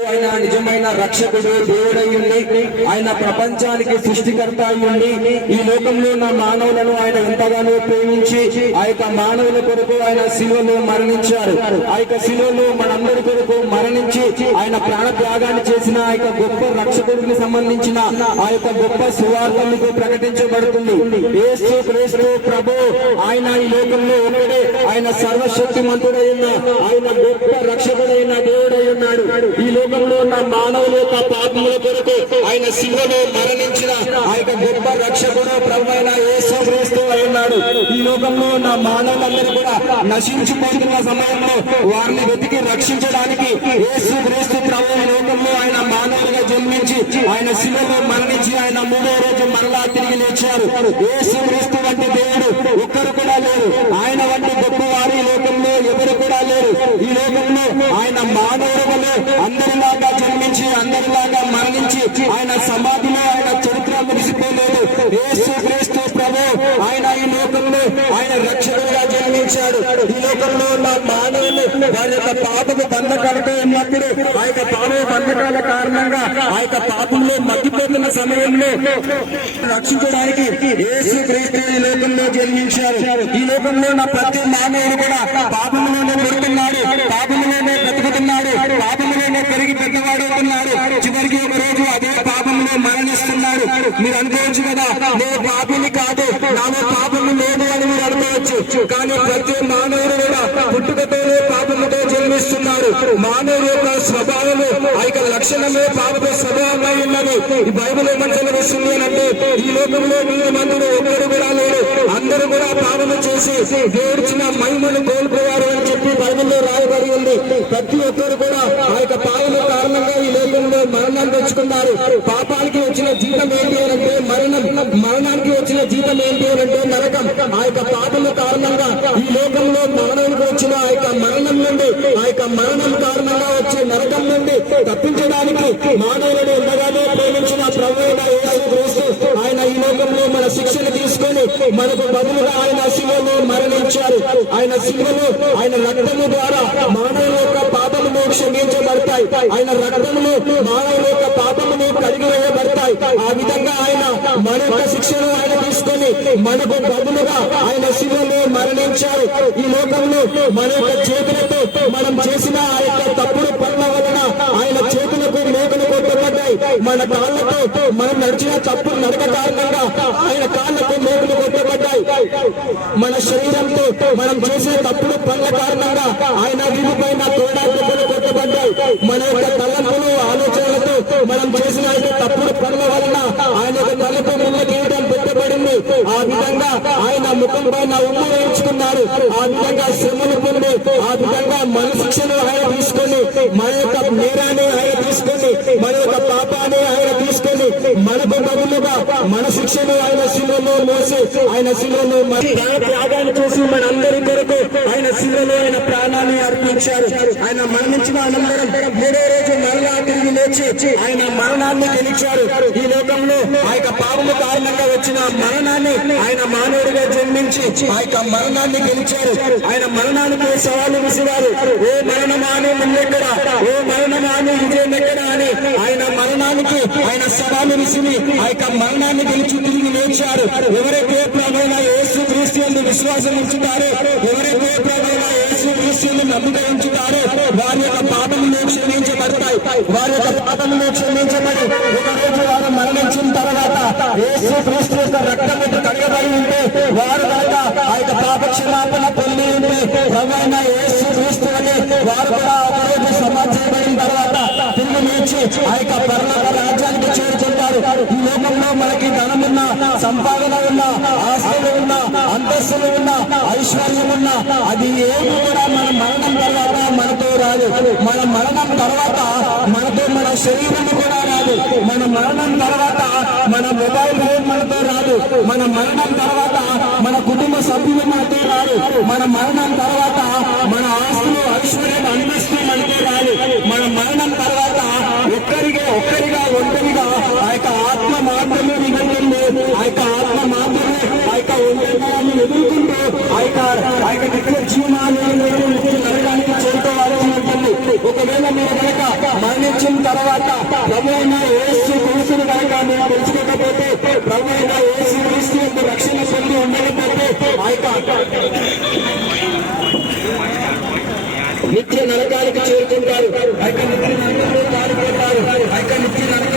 ఆయన నిజమైన రక్షకుడు దేవుడై ఉండి ఆయన ప్రపంచానికి సృష్టికర్త అయి ఉండి ఈ లోకంలో ఉన్న మానవులను ఆయన ఎంతగానో ప్రేమించి ఆ యొక్క మానవుల కొరకు ఆయన శిలువలో మరణించారు. ఆ యొక్క శిలువలో మనందరి కొరకు మరణించి ఆయన ప్రాణ త్యాగాన్ని చేసిన ఆ యొక్క గొప్ప రక్షకుడికి సంబంధించిన ఆ యొక్క గొప్ప సువార్త మీకు ప్రకటించబడుతుంది. యేసు క్రీస్తు ప్రభు ఆయన ఈ లోకంలో ఒకడే, ఆయన సర్వశక్తిమంతుడైన ఆయన గొప్ప రక్షకుడైన దేవుడై ఉన్నాడు. ఈ లోకంలో ఉన్న మానవుల యొక్క పాపముల కొరకు ఆయన శిలువలో మరణించిన ఆ యొక్క గొప్ప రక్షకుడు ప్రభువైన యేసు క్రీస్తు ఉన్నాడు. ఈ లోకంలో ఉన్న మానవులందరూ కూడా నశించిపోతున్న సమయంలో వారిని వెతికి రక్షించడానికి యేసు క్రీస్తు ప్రభు ఈ లోకంలో ఆయన మానవులుగా జన్మించి ఆయన శిలువలో మరణించి ఆయన మూడో రోజు మరలా తిరిగి లేచారు. యేసు క్రీస్తు వంటి దేవుడు ఒక్కరు కూడా లేరు. ఆయన వంటి గొప్పవారు ఈ లోకంలో ఎవరు కూడా లేరు. ఈ లోకంలో ఆయన మానవులలో అందరిలాగా జన్మించి అందరిలాగా మరణించి ఆయన సమాధిలో ఆయన చరిత్ర ముగిసిపోలేదు. యేసు క్రీస్తు ప్రభు ఆయన ఈ లోకంలో ఆయన రక్షకుడుగా జన్మించాడు. ఈ లోకంలో ఉన్న మానవులు వారి యొక్క పాపము బంధకాలతో ఉన్నప్పుడు ఆ యొక్క పాప బంధకాల కారణంగా ఆ యొక్క పాపంలో మగ్గిపోతున్న సమయంలో రక్షించడానికి యేసు క్రీస్తు ఈ లోకంలో జన్మించారు. ఈ లోకంలో ఉన్న ప్రతి మానవుడు కూడా పాపంలోనే పెరుగుతున్నాడు, పాపంలోనే బ్రతుకుతున్నాడు, పాపంలోనే పెరిగి పెద్దవాడుతున్నాడు. చివరికి ఒక రోజు అదే పాపంలో మరణిస్తున్నాడు. మీరు అనుకోవచ్చు కదా, నేను పాపిని కాదు, నాలో పాపము లేదు అని మీరు అనుకోవచ్చు. కానీ ప్రతి మానవుడు కూడా పుట్టుకతోనే పాపముతో జన్మిస్తున్నారు. మానవుడు యొక్క స్వభావము ఆ యొక్క లక్షణమే పాప స్వభావమై ఉన్నది. ఈ బైబిల్ ఏమని తెలియజేస్తుంది అంటే ఈ లోకంలో మీరు మందుడు ఒక్కరు కూడా లేరు, అందరూ కూడా పాపము చేసి దేవుడిచ్చిన మహిమను కోల్పోయారు అని చెప్పి బైబిల్లో రాయబడి ఉంది. ప్రతి ఒక్కరు కూడా ఆ యొక్క పాపల కారణంగా ఈ లోకంలో మరణాన్ని తెచ్చుకున్నారు. పాపానికి వచ్చిన జీతం ఏంటి అంటే మరణం, మరణానికి వచ్చిన జీతం ఏంటి అంటే నరకం. ఆ యొక్క పాపల కారణంగా ఈ లోకంలో మానవునికి వచ్చిన ఆ యొక్క మరణం నుండి, ఆ యొక్క మరణం కారణంగా వచ్చే నరకం నుండి తప్పించడానికి మానవులను ఎంతగానో ప్రేమించిన ప్రభువైన యేసు క్రీస్తు ఆయన ఈ లోకంలో మన శిక్షను తీసుకొని మనకు బదులుగా ఆయన శిలువలో మరణించారు. ఆయన శిలువలో ఆయన రక్తము ద్వారా మానవుల యొక్క పాపమును క్షమించబడతాయి. ఆయన రక్తములు మానవుల యొక్క పాపమును కడిగివేయబడతాయి. ఆ విధంగా ఆయన మన యొక్క శిక్షను ఆయన తీసుకొని మనకు బదులుగా ఆయన శిలువలో మరణించారు. ఈ లోకంలో మన యొక్క చేతులతో మనం చేసిన ఆ యొక్క తప్పుడు పనుల వలన ఆయన చేతులకు మేకలు కొట్టబడ్డాయి. మన కాళ్ళతో మనం నడిచిన తప్పు నడక కారణంగా ఆయన కాళ్ళకు మేకలు కొట్టబడ్డాయి. మన శరీరంతో మనం చేసే తప్పుడు పనుల కారణంగా ఆయన వీపుపైన తోడా దెబ్బలు కొట్టబడ్డాయి. మన యొక్క తలంపులు ఆలోచనలతో మనం చేసిన తప్పుడు పనుల వలన ఆయన యొక్క తలకు ముళ్ళ కిరీటం పెట్టబడింది. ఆ విధంగా ఆయన ముఖం పైన ఉమ్ము వేయించుకున్నారు. ఆ విధంగా శ్రమలు పొంది ఆ విధంగా మన శిక్షను ఆయన తీసుకొని మన యొక్క నేరాన్ని ఆయన తీసుకొని మన యొక్క పాపాన్ని ఆయన తీసుకొని మనకు బదులుగా మన శిక్షను ఆయన శిలువలో మోసి ఆయన శిలువలో త్యాగాన్ని చేసి మన అందరి కొరకు ఆయన శిలువలో ఆయన ప్రాణాన్ని అర్పించారు. ఆయన మరణించిన అనంతరం మూడో రోజు మరలా తిరిగి లేచి ఆయన మరణాన్ని గెలిచారు. ఈ లోకంలో ఆ యొక్క పాపము కారణంగా వచ్చిన మరణాన్ని ఆయన మానవుడిగా జన్మించి ఆ యొక్క మరణాన్ని గెలిచారు. ఆయన మరణానికి సవాలు విసిరారు. ఓ మరణమాని ముందెక్కడ, ఓ మరణమాని విజయం ఎక్కడ అని ఆయన మరణానికి ఆయన సవాలు విసిరి ఆ యొక్క మరణాన్ని గెలిచి తిరిగి లేచారు. ఎవరైతే ప్రభువైన యేసు క్రీస్తు యందు విశ్వాసం ఉంచుతారో, ఎవరైతే ప్రభువైన యేసు క్రీస్తు యందు నమ్మిక ఉంచుతారో వారి యొక్క పాపములు క్షమించబడతాయి. వారి యొక్క పాపములు క్షమించబడి ఒక రోజు వారు మరణించిన తర్వాత యేసు క్రీస్తు యొక్క రక్తము కడగబడి ఉంటే వారు కనుక ఆ యొక్క పాప క్షమాపణ పొంది ఉంటే ప్రభువైన యేసు క్రీస్తు అని వారు కూడా ఒక రోజు సమాధి చేయబడిన తర్వాత తిరిగి లేచి ఆ యొక్క పరలోక రాజ్యానికి చేరుకుంటారు. ఈ లోకంలో మనకి ధనమున్న, సంపాదన ఉన్న, ఆస్తులు ఉన్న, అంతస్తులు ఉన్న, ఐశ్వర్యం ఉన్న అది ఏమి కూడా మన మరణం తర్వాత మనతో రాదు. మన మరణం తర్వాత మనతో మన శరీరం కూడా రాదు. మన మరణం తర్వాత మన మొబైల్ ఫోన్ మనతో రాదు. మన మరణం తర్వాత మన కుటుంబ సభ్యులు మనతో రాదు. మన మరణం తర్వాత మన ఆస్తులు, ఐశ్వర్యం, అంతస్తు మనతో రాదు. మన మరణం తర్వాత ఒక్కరిగా ఒంటరిగా ఆ యొక్క ఆత్మ మాత్రమే మిగులుతుంది. ఆ యొక్క ఆత్మ మాత్రమే ఆ యొక్క ఒంటరిగాన్ని ఎదుర్కొంటూ ఆ యొక్క నిత్య జీవనాన్ని నరకానికి చేరుకోవాల్సి ఉంటుంది. ఒకవేళ మీరు కనుక మరణించిన మరణించిన తర్వాత ప్రభువైన యేసు క్రీస్తును కనుక మీరు తెలుసుకోకపోతే, ప్రభువైన యేసు క్రీస్తు యొక్క రక్షణ పొంది ఉండకపోతే ఆ యొక్క నిత్య నరకానికి చేరుకుంటారు. ఆ యొక్క నిత్య నరకంలో పాల్గొంటారు. ఆ యొక్క నిత్య నరక